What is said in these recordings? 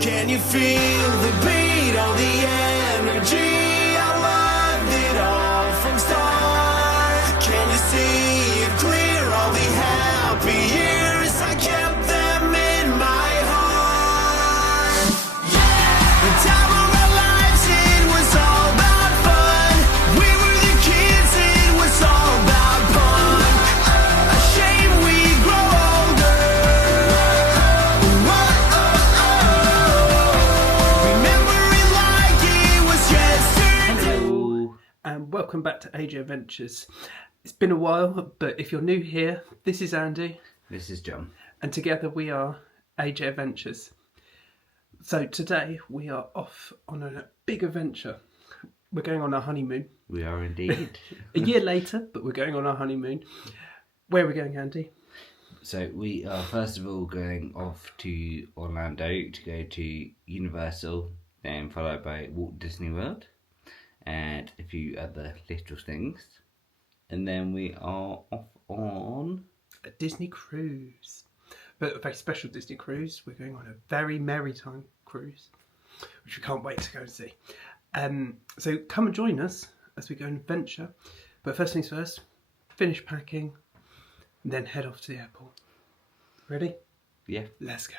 Can you feel the beat, all the energy? I loved it all from start. Can you see it clear, all the happy years? I kept them in my heart. Yeah! The time of our lives, it was all about fun. We were the kids, it was all about fun. A shame we grow older. Remember it like it was yesterday. Hello, and welcome back to AJ Adventures. It's been a while, but if you're new here, this is Andy. This is Jon. And together we are AJ Adventures. So today we are off on a big adventure. We're going on our honeymoon. We are indeed. A year later, but we're going on our honeymoon. Where are we going, Andy? So we are first of all going off to Orlando to go to Universal, then followed by Walt Disney World and a few other little things. And then we are off on A Disney cruise. But a very special Disney cruise. We're going on a very maritime cruise, which we can't wait to go and see. So come and join us as we go and adventure. But first things first, finish packing and then head off to the airport. Ready? yeah. Let's go.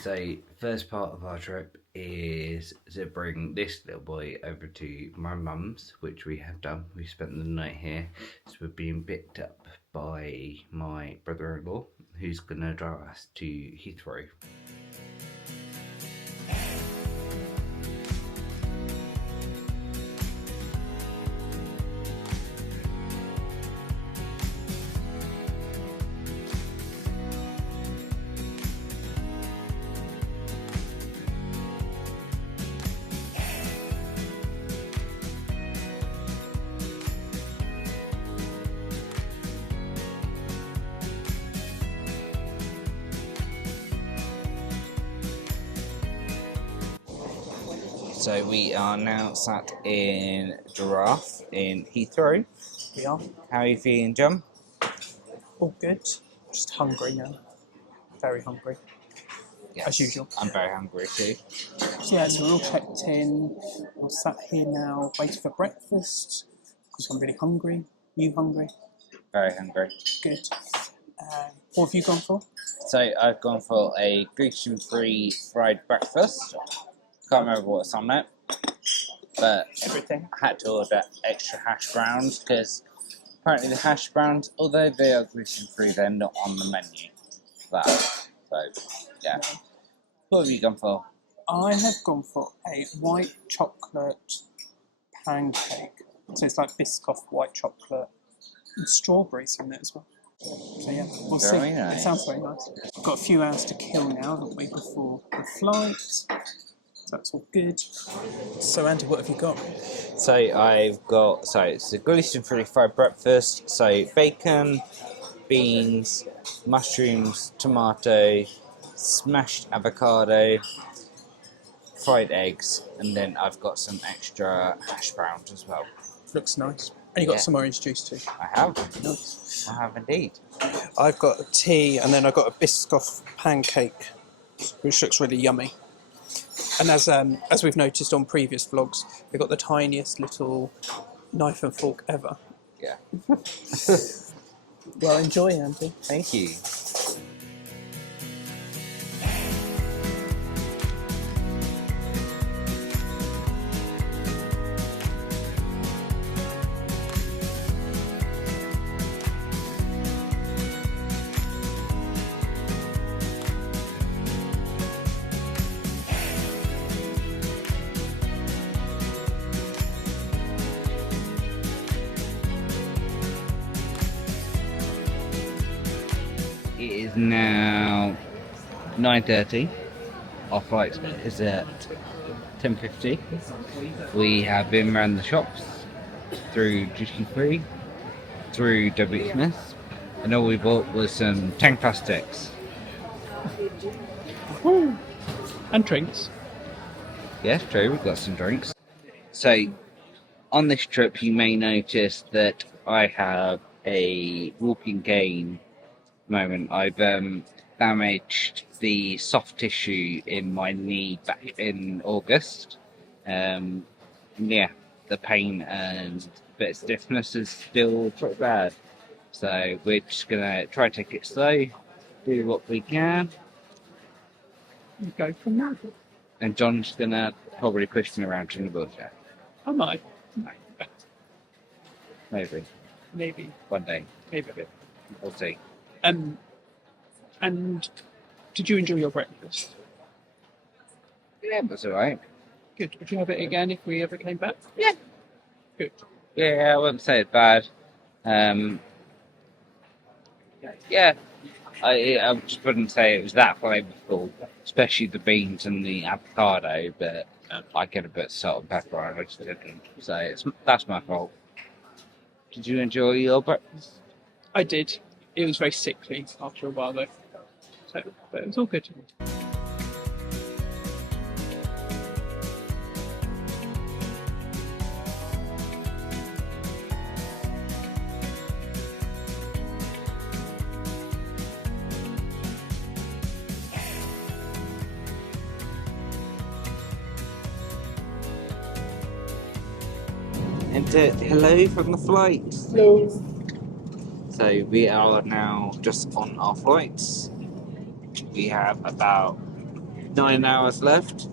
So first part of our trip is to bring this little boy over to my mum's, which we have done. We spent the night here, so we're being picked up by my brother-in-law, who's gonna drive us to Heathrow. So we are now sat in Giraffe in Heathrow. We are How are you feeling, Jon? all good. Just hungry now. Very hungry. As usual. I'm very hungry too. So yeah, so we're all checked in. I'm sat here now waiting for breakfast because I'm really hungry. You hungry? Very hungry. Good. What have you gone for? So I've gone for a gluten-free fried breakfast. Can't remember what's on it, but Everything. I had to order extra hash browns because apparently the hash browns, although they are gluten-free, they're not on the menu for that. So yeah. What have you gone for? I have gone for a white chocolate pancake. So it's like Biscoff white chocolate and strawberries in it as well. So yeah, we'll see. Very nice. It sounds very nice. We've got a few hours to kill now, haven't we, before the flight. So that's all good. So Andy, what have you got? So I've got, so it's a gluten-free fried breakfast. So bacon, beans, mushrooms, tomato, smashed avocado, fried eggs, and then I've got some extra hash browns as well. Looks nice. And you got Yeah. some orange juice too. I have. Nice. I have indeed. I've got a tea and then I've got a Biscoff pancake, which looks really yummy. And as we've noticed on previous vlogs, they've got the tiniest little knife and fork ever. Yeah. Well, enjoy, Andy. Thank you. It is now 9:30. Our flight is at 10:50. We have been around the shops, through duty free, through W. Smith, and all we bought was some tank plastics. Woo. And drinks. Yes, true, we've got some drinks. So, on this trip, you may notice that I have a walking cane moment. I've damaged the soft tissue in my knee back in August. Yeah, the pain and bit of stiffness is still pretty bad. So we're just gonna try and take it slow, do what we can, and go from there. And John's gonna probably push me around in the wheelchair. I might. Maybe. Maybe. One day. Maybe a bit. We'll see. And did you enjoy your breakfast? Yeah, that's alright. Good. Would you have it again if we ever came back? Yeah. Good. Yeah, I wouldn't say it's bad. Yeah, I just wouldn't say it was that flavourful, especially the beans and the avocado, but I get a bit of salt and pepper on it, I just didn't. So that's my fault. Did you enjoy your breakfast? I did. It was very sickly after a while though. So, but it was all good. And hello from the flight. Hello. So we are now just on our flights. We have about 9 hours left.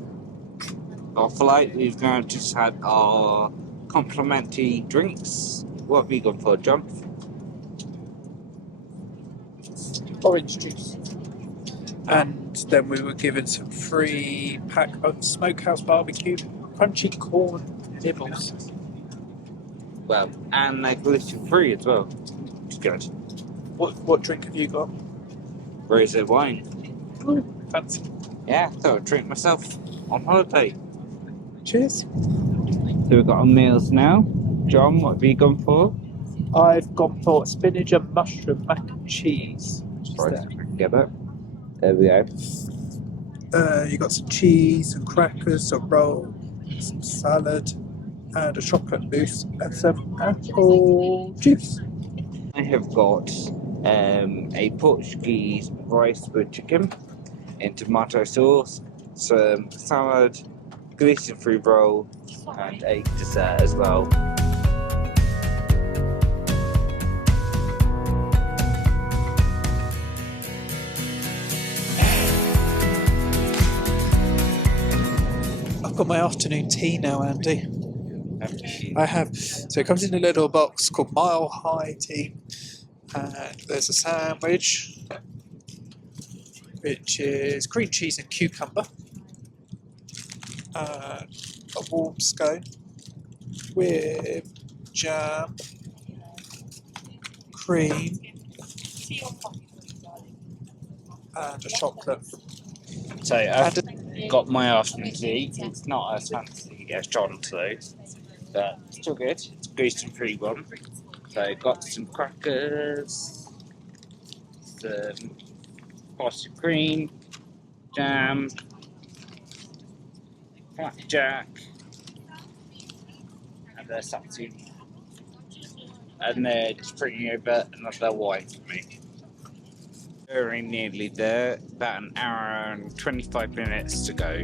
Our flight, we've now just had our complimentary drinks. What have we gone for, John? Orange juice. And then we were given some free pack of smokehouse barbecue crunchy corn nibbles. Well, and they're gluten-free as well. It's good. What drink have you got? Rosé wine. Oh, fancy. Yeah, thought I'd drink myself on holiday. Cheers. So we've got our meals now. John, what have you gone for? I've gone for spinach and mushroom mac and cheese. Right, I can get it. There we go. You got some cheese, some crackers, some roll, some salad, and a chocolate mousse, and some apple juice. I have got a Portuguese rice with chicken and tomato sauce, some salad, gluten-free roll, and a dessert as well. I've got my afternoon tea now, Andy. I have. So it comes in a little box called Mile High Tea, and there's a sandwich, which is cream cheese and cucumber, a warm scone with jam, cream, and a chocolate. So I've got my afternoon tea. It's not as fancy as John too, but still good. It's a gluten-free one. So got some crackers, some frosted cream, jam, blackjack, and there's something. And then just bringing over another wine for me. Very nearly there, about an hour and 25 minutes to go.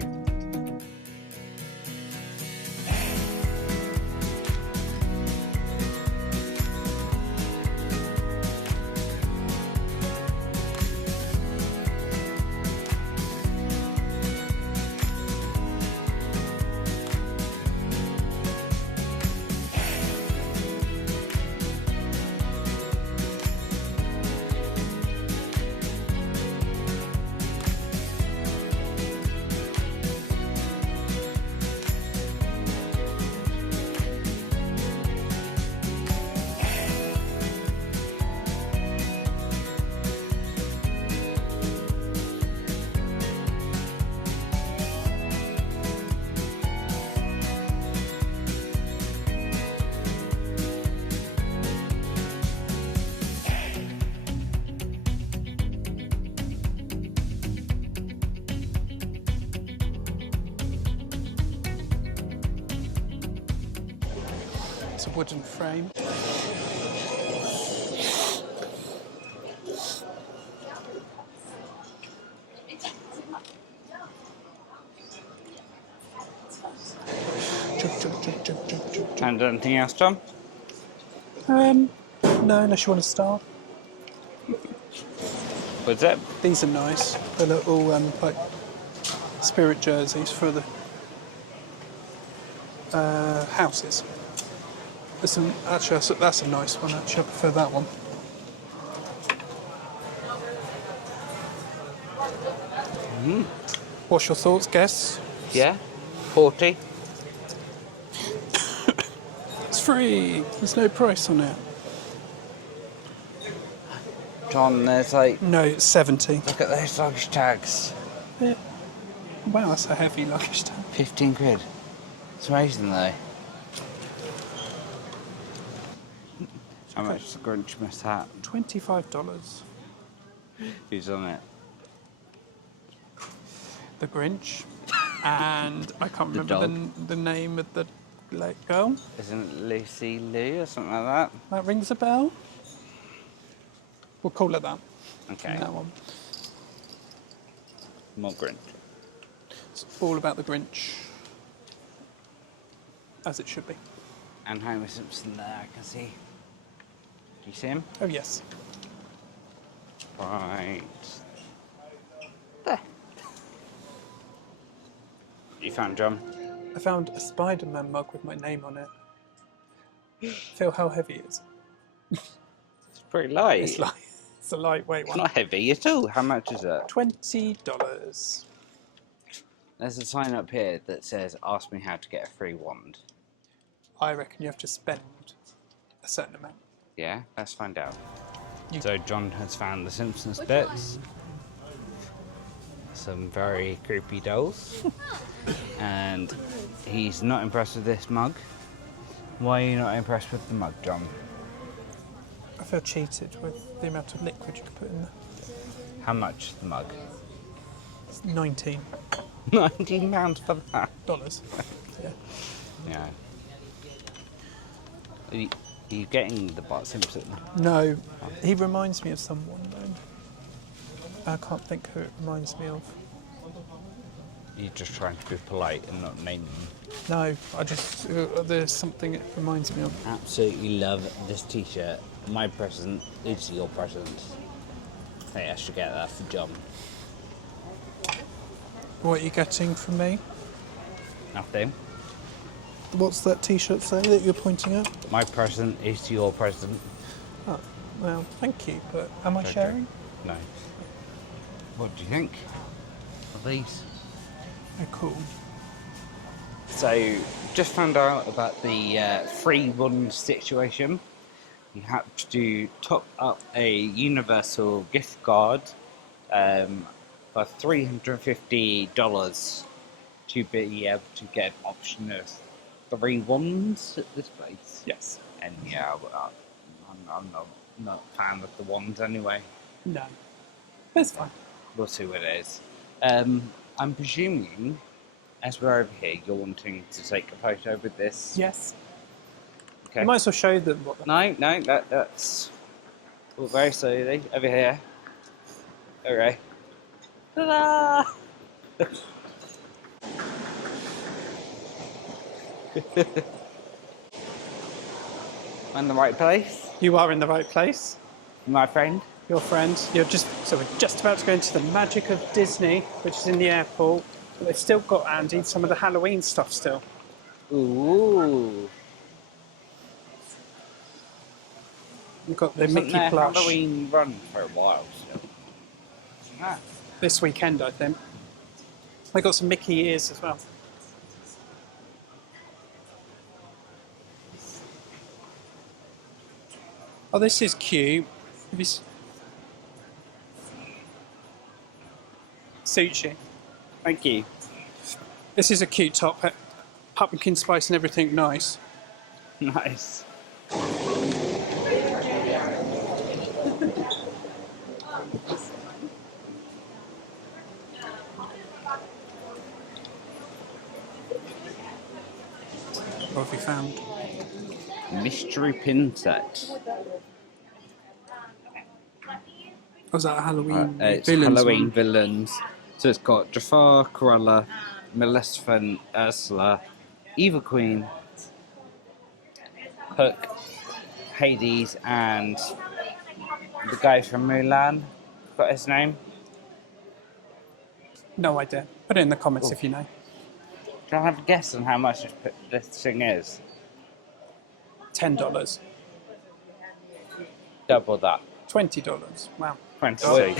It's a wooden frame. And anything else, John? No, unless you want to start. What's it? These are nice. The little like spirit jerseys for the houses. Actually, that's a nice one. Actually, I prefer that one. What's your thoughts, guests? Yeah. 40. It's free. There's no price on it. John, there's like... No, it's 70. Look at those luggage tags. Yeah. Wow, that's a heavy luggage tag. 15 quid. It's amazing though. How much is the Grinch must hat? $25. Who's on it? The Grinch. And I can't The remember the name of the girl. Isn't it Lucy Lou or something like that? That rings a bell. We'll call it that. Okay. That one. More Grinch. It's all about the Grinch. As it should be. And Homer Simpson there, I can see. Do you see him? Oh, yes. Right. There. You found John? I found a Spider-Man mug with my name on it. Feel how heavy it is. It's pretty light. It's a lightweight It's one. not heavy at all. How much is it? $20. There's a sign up here that says, ask me how to get a free wand. I reckon you have to spend a certain amount. Yeah, let's find out. You- So John has found the Simpsons bits. Some very creepy dolls. And he's not impressed with this mug. Why are you not impressed with the mug, John? I feel cheated with the amount of liquid you could put in there. How much the mug? It's $19. £19 for that. Yeah. Yeah. Are you getting the Bart Simpson? No, he reminds me of someone, though. I can't think who it reminds me of. You're just trying to be polite and not name them. No, I just there's something it reminds me of. Absolutely love this t-shirt. My present is your present. I think I should get that for John. What are you getting from me? Nothing. What's that T-shirt say that you're pointing at? My present is your present. Oh, well, thank you, but am I Okay. sharing? No. What do you think of these? Oh, cool. So, just found out about the free one situation. You had to top up a Universal gift card for $350 to be able to get an option of 3 wands at this place. Yes. And yeah, well, I'm not a fan of the wands anyway. No. That's fine. We'll see what it is. I'm presuming, as we're over here, you're wanting to take a photo with this. Yes. Okay. You might as well show them what. No, that's all very slowly over here. Okay. Ta-da! I'm in the right place, You are in the right place, my friend. your friend. We're just about to go into the magic of Disney, which is in the airport. But they've still got, Andy, some of the Halloween stuff still. Ooh. You've got the Wasn't Mickey there plush Halloween run for a while still? Ah. this weekend, I think. They got some Mickey ears as well. Oh, this is cute. Have you suits you. Thank you. This is a cute top. Pumpkin spice and everything nice. Nice. What have you found? Mystery pin set. Was that a Halloween It's villains Halloween one? villains. So it's got Jafar, Cruella, Maleficent, Ursula, Eva Queen, Hook, Hades, and the guy from Merlin. Got his name? No idea. Put it in the comments if you know. Do I have a guess on how much this thing is? $10. Double that. $20. Wow. 20.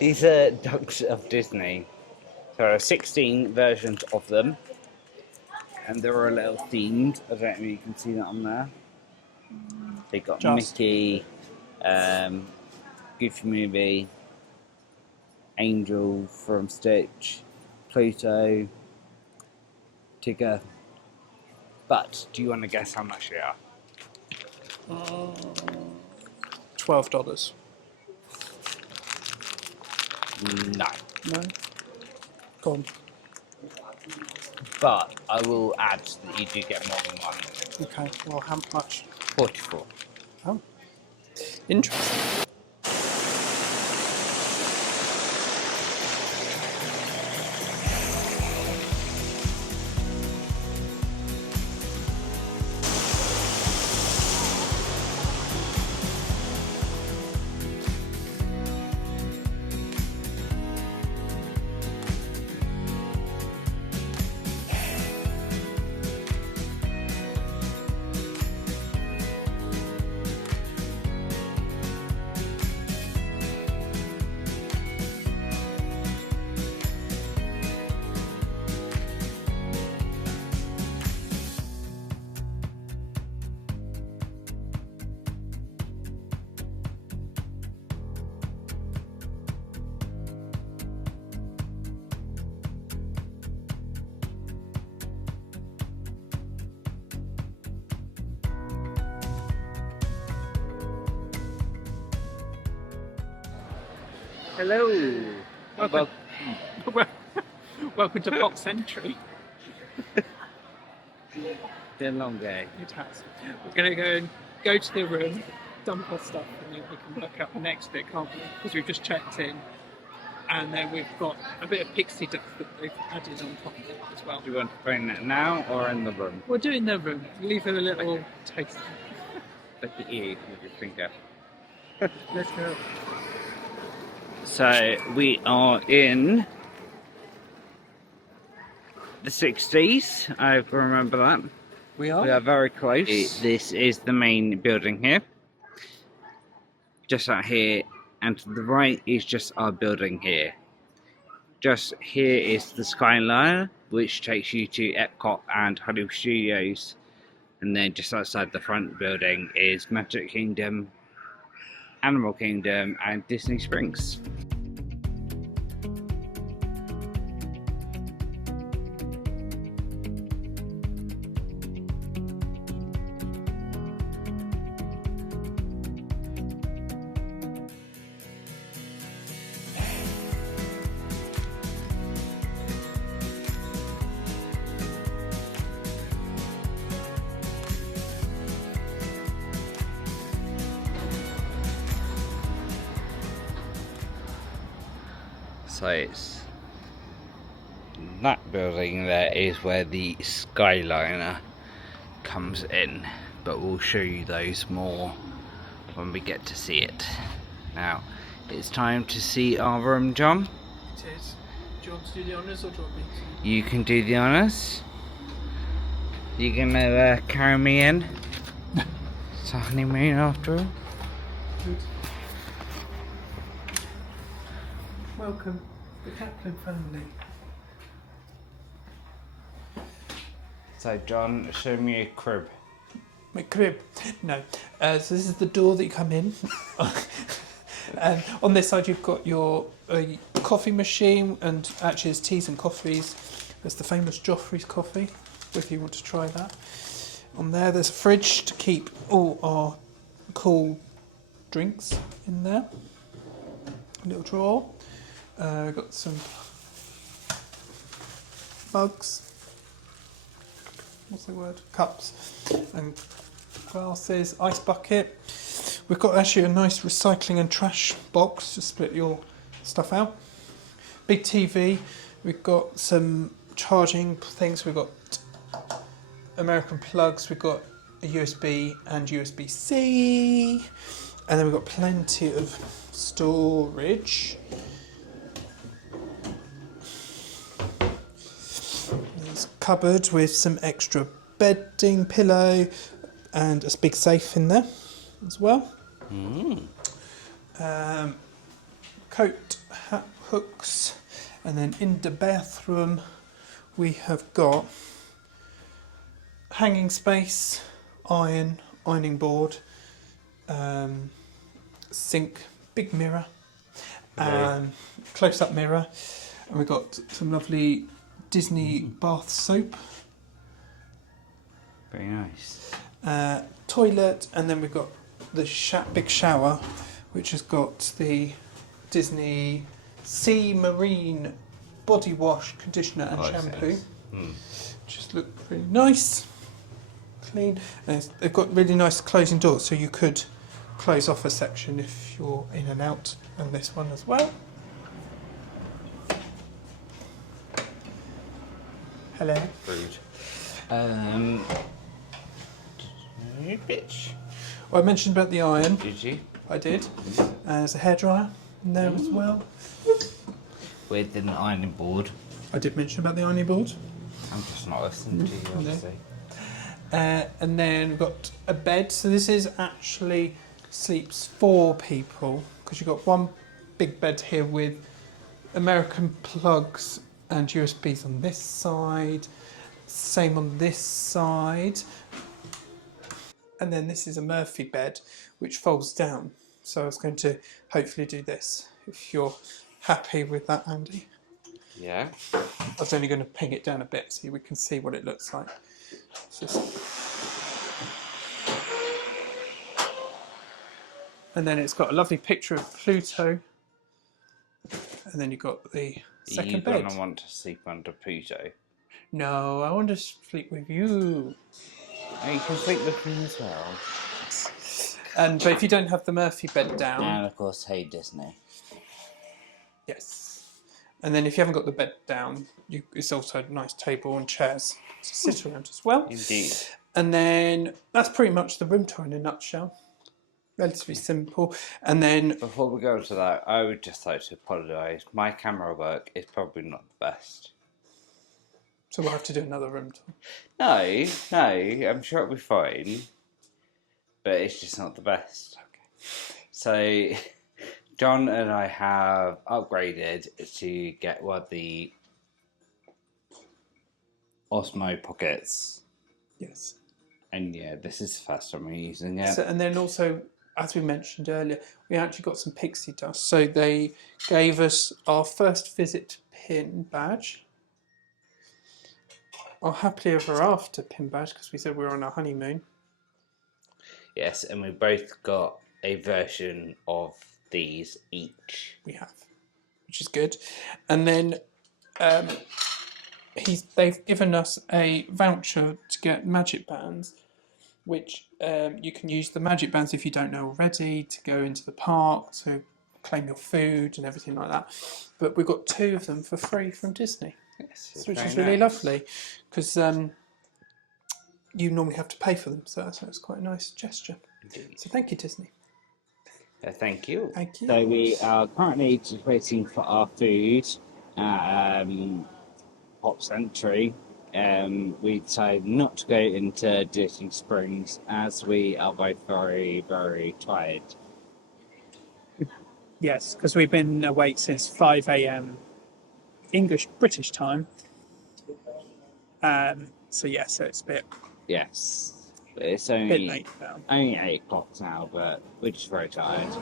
These are Dogs of Disney. There are 16 versions of them. And they're a little themed. I don't know if you can see that on there. They got Just. Mickey, Goofy Movie, Angel from Stitch, Pluto, Tigger. But do you want to guess how much they are? $12. No. No? Go on. But I will add that you do get more than one. Okay, well, how much? 44. Oh, interesting. Hello. Welcome. Welcome to Box Entry. Been a long day. It has. We're going to go to the room, dump our stuff, and then we can work out the next bit, can't we? Because we've just checked in, and then we've got a bit of pixie dust that they've added on top of it as well. Do you want to bring that now or in the room? We're doing the room. Leave it a little taste. Look at you with your finger. Let's go. So we are in the 60s. I remember that. We are? We are very close. This is the main building here. Just out here, and to the right is just our building here. Just here is the skyline, which takes you to Epcot and Hollywood Studios. And then just outside the front building is Magic Kingdom, Animal Kingdom, and Disney Springs. So it's that building there is where the Skyliner comes in, but we'll show you those more when we get to see it. Now it's time to see our room, John. It is. Do you want to do the honours or do you want me to? You can do the honours. You gonna carry me in? It's a honeymoon after all. Good. Welcome, the Kaplan family. So John, show me a crib. My crib. No. So this is the door that you come in. On this side you've got your coffee machine, and actually there's teas and coffees. There's the famous Joffrey's coffee, if you want to try that. On there there's a fridge to keep all our cool drinks in there. A little drawer. Got some mugs. What's the word? Cups and glasses, ice bucket. We've got actually a nice recycling and trash box to split your stuff out. Big TV. We've got some charging things. We've got American plugs. We've got a USB and USB-C. And then we've got plenty of storage. There's a cupboard with some extra bedding, pillow, and a big safe in there as well. Coat, hat hooks, and then in the bathroom we have got hanging space, ironing board, sink, big mirror, close-up mirror, and we've got some lovely Disney bath soap. Very nice. Toilet, and then we've got the big shower, which has got the Disney Sea Marine body wash, conditioner, and shampoo. Just look really nice, clean. And they've got really nice closing doors, so you could close off a section if you're in and out, and this one as well. Hello. Rude. Bitch. Well, I mentioned about the iron. Did you? I did. There's a hairdryer in there as well. With an ironing board. I did mention about the ironing board. I'm just not listening to you, obviously. And then we've got a bed. So this is actually sleeps 4 people, because you've got one big bed here with American plugs and USBs on this side. Same on this side. And then this is a Murphy bed, which folds down. So I was going to hopefully do this, if you're happy with that, Andy. Yeah. I was only going to ping it down a bit so we can see what it looks like. And then it's got a lovely picture of Pluto. And then you've got the second bed. You're going to want to sleep under Pluto. No, I want to sleep with you. Oh, you can sleep with me as well. But if you don't have the Murphy bed down... And of course, hey Disney. Yes. And then if you haven't got the bed down, it's also a nice table and chairs to sit around as well. Indeed. And then that's pretty much the room tour in a nutshell. Relatively simple. And then... Before we go to that, I would just like to apologise. My camera work is probably not the best. So we'll have to do another room tour. No, I'm sure it'll be fine. But it's just not the best. Okay. So, John and I have upgraded to get one of the Osmo Pockets. Yes. And yeah, this is the first time we're using it. So, and then also, as we mentioned earlier, we actually got some pixie dust. So they gave us our first visit pin badge. Our happily ever after pin badge, because we said we were on our honeymoon. Yes, and we both got a version of these each. We have, which is good. And then they've given us a voucher to get magic bands, which you can use the magic bands if you don't know already to go into the park to claim your food and everything like that. But we got 2 of them for free from Disney. Yes, Which is really lovely, because you normally have to pay for them, so it's quite a nice gesture. Indeed. So thank you, Disney. Thank you. Thank you. So we are currently just waiting for our food at Hop Century. We decided not to go into Disney Springs as we are both very, very tired. Yes, because we've been awake since 5 a.m. British time. So it's a bit Yes. But it's late only now. 8 o'clock now, but we're just very tired.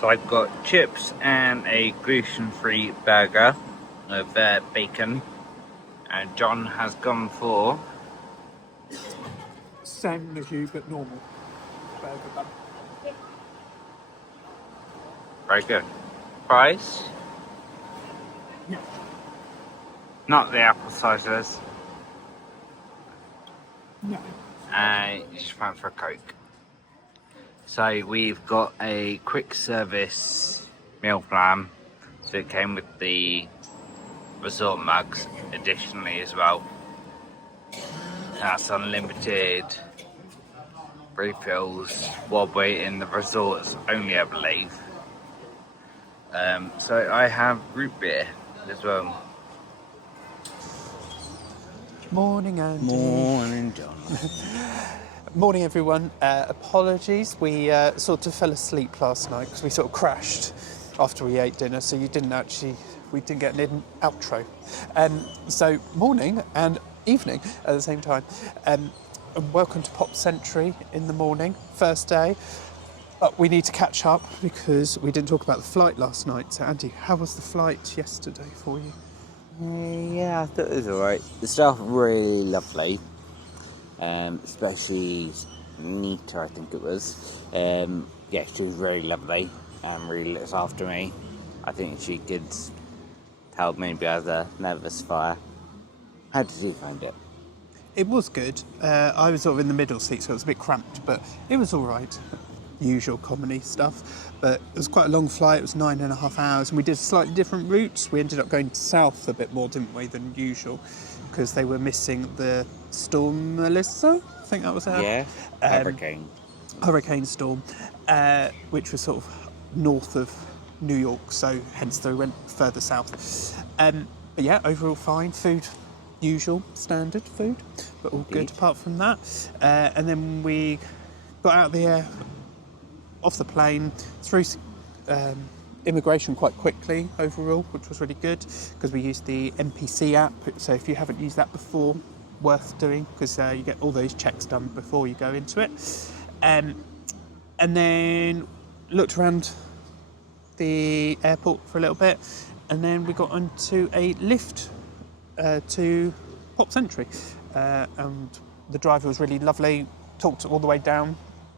So I've got chips and a gluten-free burger of bacon. And John has gone for... Same as you, but normal. Burger bun. Very good. Fries? Yeah. Not the apple ciders. No. Just went for a Coke. So we've got a quick service meal plan. So it came with the resort mugs additionally as well. That's unlimited refills while waiting the resorts only, I believe. So I have root beer as well. Morning, Andy. Morning, John. Morning, everyone. Apologies, we sort of fell asleep last night because we sort of crashed after we ate dinner, so we didn't get an outro. So morning and evening at the same time. And welcome to Pop Century in the morning, first day. We need to catch up because we didn't talk about the flight last night. So Andy, how was the flight yesterday for you? Yeah, I thought it was alright. The staff were really lovely, especially Nita, I think it was. Yeah, she was really lovely and really looks after me. I think she could help me be a nervous fire. How did you find it? It was good. I was sort of in the middle seat, so it was a bit cramped, but it was all right. Usual comedy stuff. But it was quite a long flight. It was 9.5 hours, and we did slightly different routes. We ended up going south a bit more, didn't we, than usual, because they were missing the storm Melissa. I think that was it. Yeah, hurricane storm, which was sort of north of New York, so hence they went further south. But yeah, overall fine. Food, usual, standard food, but all good apart from that. And then we got out there, off the plane, through immigration quite quickly overall, which was really good because we used the NPC app. So if you haven't used that before, worth doing because you get all those checks done before you go into it. And then looked around the airport for a little bit, and then we got onto a lift to Pop Century, and the driver was really lovely, talked all the way down,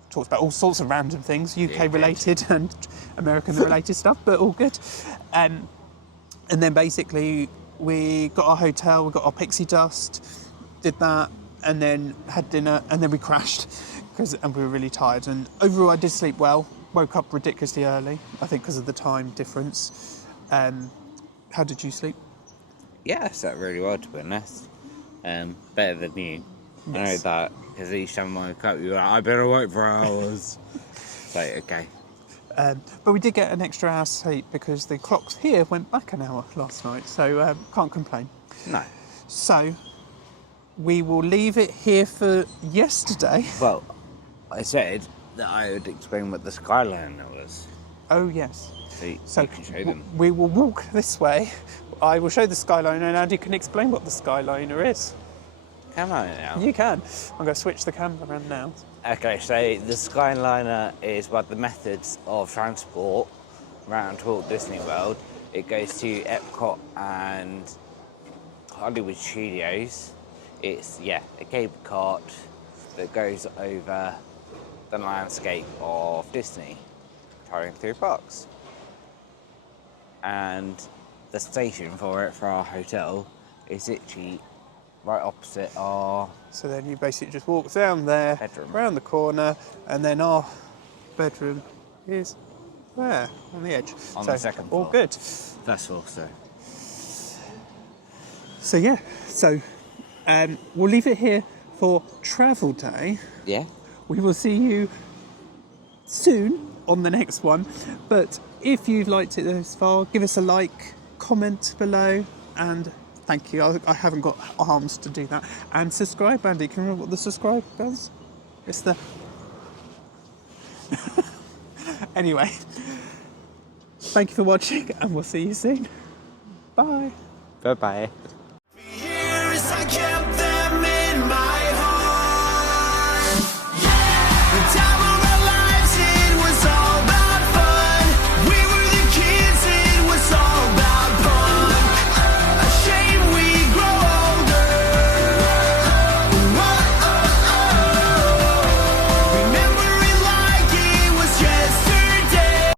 talked about all sorts of random things, UK related and American related stuff, but all good. And then basically we got our hotel, we got our pixie dust, did that, and then had dinner, and then we crashed and we were really tired. And overall I did sleep well, woke up ridiculously early, I think because of the time difference. How did you sleep? Yeah, I slept really well, to be honest. Better than you. Yes. I know that, because each time I woke up, you were like, I better wait for hours. Like, okay. But we did get an extra hour's sleep because the clocks here went back an hour last night, so can't complain. No. So, we will leave it here for yesterday. Well, I said that I would explain what the Skyliner was. Oh, yes. So you can show them. We will walk this way. I will show the Skyliner, and Andy can explain what the Skyliner is. Can I now? You can. I'm going to switch the camera around now. Okay, so the Skyliner is one of the methods of transport around Walt Disney World. It goes to Epcot and Hollywood Studios. It's, a cable cart that goes over the landscape of Disney, traveling through parks. And the station for it, for our hotel, is literally right opposite our... So then you basically just walk down there, bedroom, around the corner, and then our bedroom is there, on the edge. On the second floor. All good. First floor, so. So yeah, we'll leave it here for travel day. Yeah. We will see you soon on the next one. But if you've liked it this far, give us a like, comment below, and thank you. I haven't got arms to do that. And subscribe, Andy. Can you remember what the subscribe does? It's the... Anyway, thank you for watching, and we'll see you soon. Bye. Bye-bye.